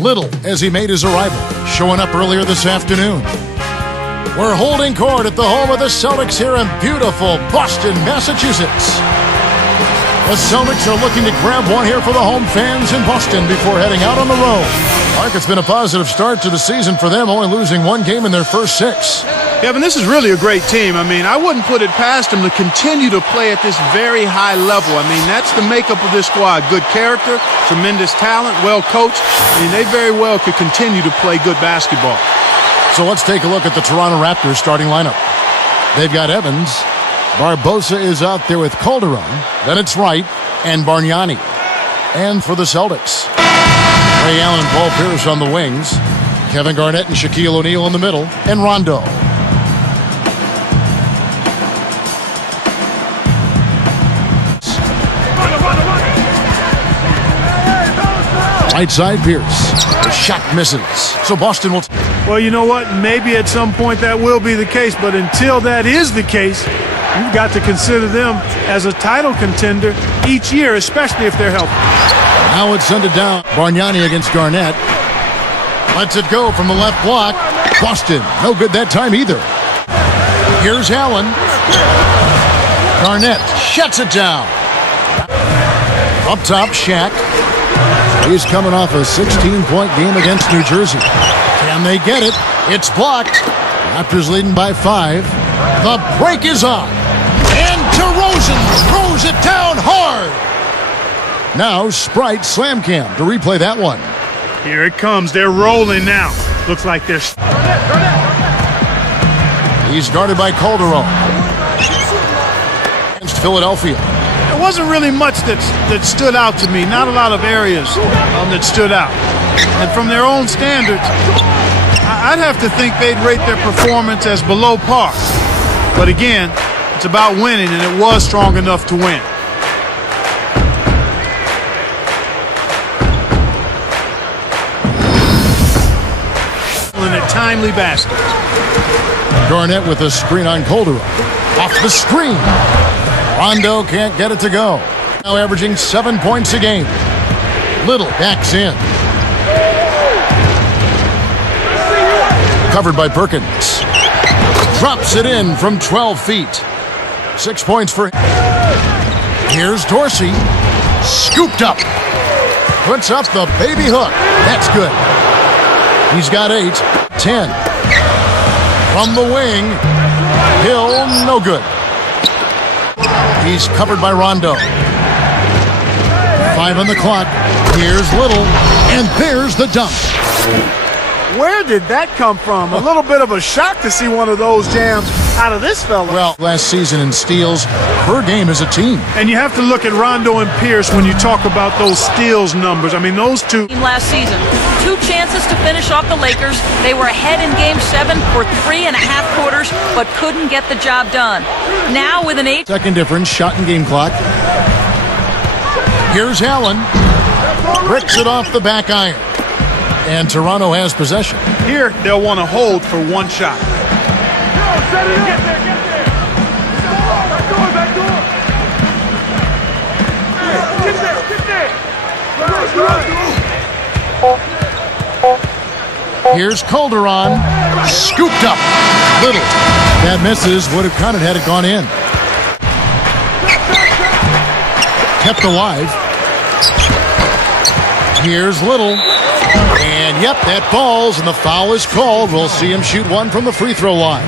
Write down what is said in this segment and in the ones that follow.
Little as he made his arrival, showing up earlier this afternoon. We're holding court at the home of the Celtics here in beautiful Boston, Massachusetts. The Celtics are looking to grab one here for the home fans in Boston before heading out on the road. Mark, it's been a positive start to the season for them, only losing one game in their first 6. Kevin, this is really a great team. I mean, I wouldn't put it past them to continue to play at this very high level. I mean, that's the makeup of this squad. Good character, tremendous talent, well coached. I mean, they very well could continue to play good basketball. So let's take a look at the Toronto Raptors starting lineup. They've got Evans. Barbosa is out there with Calderon. Then it's Wright and Bargnani. And for the Celtics, Ray Allen and Paul Pierce on the wings. Kevin Garnett and Shaquille O'Neal in the middle. And Rondo. Right side Pierce. The shot misses. So Boston will... Well, you know what? Maybe at some point that will be the case. But until that is the case, you've got to consider them as a title contender each year, especially if they're healthy. Now it's sent it down. Bargnani against Garnett. Lets it go from the left block. Boston, no good that time either. Here's Allen. Garnett shuts it down. Up top, Shaq. He's coming off a 16-point game against New Jersey. Can they get it? It's blocked. Raptors leading by 5. The break is on. And DeRozan throws it down hard. Now Sprite slam cam to replay that one. Here it comes. They're rolling now. Looks like they're... He's guarded by Calderon. Against Philadelphia. There wasn't really much that stood out to me. Not a lot of areas that stood out. And from their own standards, I'd have to think they'd rate their performance as below par. But again, it's about winning, and it was strong enough to win. And a timely basket. Garnett with a screen on Calderon. Off the screen. Rondo can't get it to go. Now averaging 7 points a game. Little backs in. Covered by Perkins. Drops it in from 12 feet. 6 points for him. Here's Dorsey. Scooped up. Puts up the baby hook. That's good. He's got 8. 10. From the wing. Hill, no good. He's covered by Rondo. 5 on the clock. Here's Little. And there's the dunk. Where did that come from? A little bit of a shock to see one of those jams out of this fella. Well, last season in steals per game as a team. And you have to look at Rondo and Pierce when you talk about those steals numbers. I mean, those two. Last season, 2 chances to finish off the Lakers. They were ahead in Game 7 for 3.5 quarters, but couldn't get the job done. Now with an 8-second difference, shot and game clock. Here's Allen. Bricks it off the back iron. And Toronto has possession. Here, they'll want to hold for one shot. Here's Calderon. Scooped up. Little. That misses. Would have counted had it gone in. Kept alive. Here's Little. And yep, that falls, and the foul is called. We'll see him shoot one from the free throw line.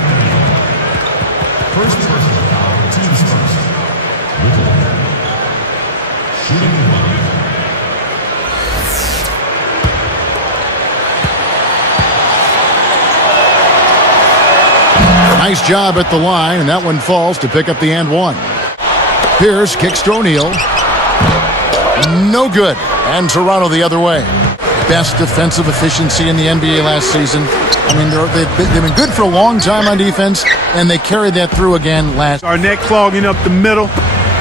Nice job at the line, and that one falls to pick up the and one. Pierce kicks to O'Neal. No good. And Toronto the other way. Best defensive efficiency in the NBA last season. I mean, they've been good for a long time on defense, and they carried that through again last. Garnett clogging up the middle.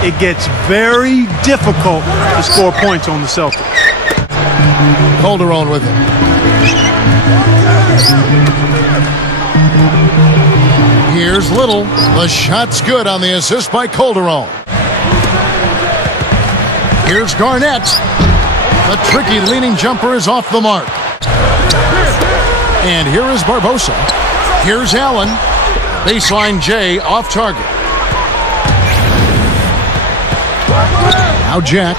It gets very difficult to score points on the Celtics. Calderon with it. Here's Little. The shot's good on the assist by Calderon. Here's Garnett. The tricky leaning jumper is off the mark. And here is Barbosa. Here's Allen. Baseline J off target. Now Jack.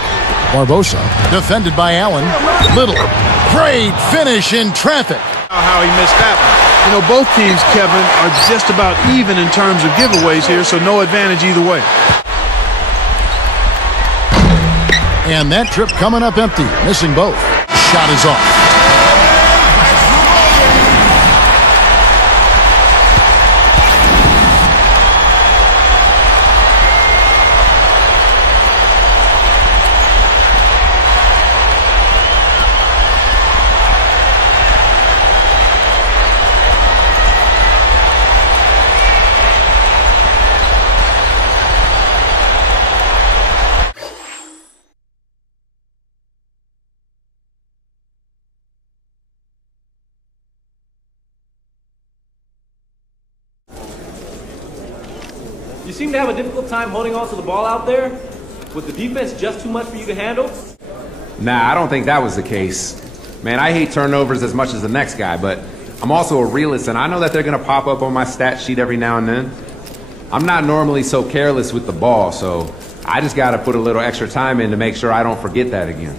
Barbosa. Defended by Allen. Little. Great finish in traffic. How he missed that one. You know, both teams, Kevin, are just about even in terms of giveaways here, so no advantage either way. And that trip coming up empty. Missing both. Shot is off. You seem to have a difficult time holding on to the ball out there. Was the defense just too much for you to handle? Nah, I don't think that was the case. Man, I hate turnovers as much as the next guy, but I'm also a realist, and I know that they're going to pop up on my stat sheet every now and then. I'm not normally so careless with the ball, so I just got to put a little extra time in to make sure I don't forget that again.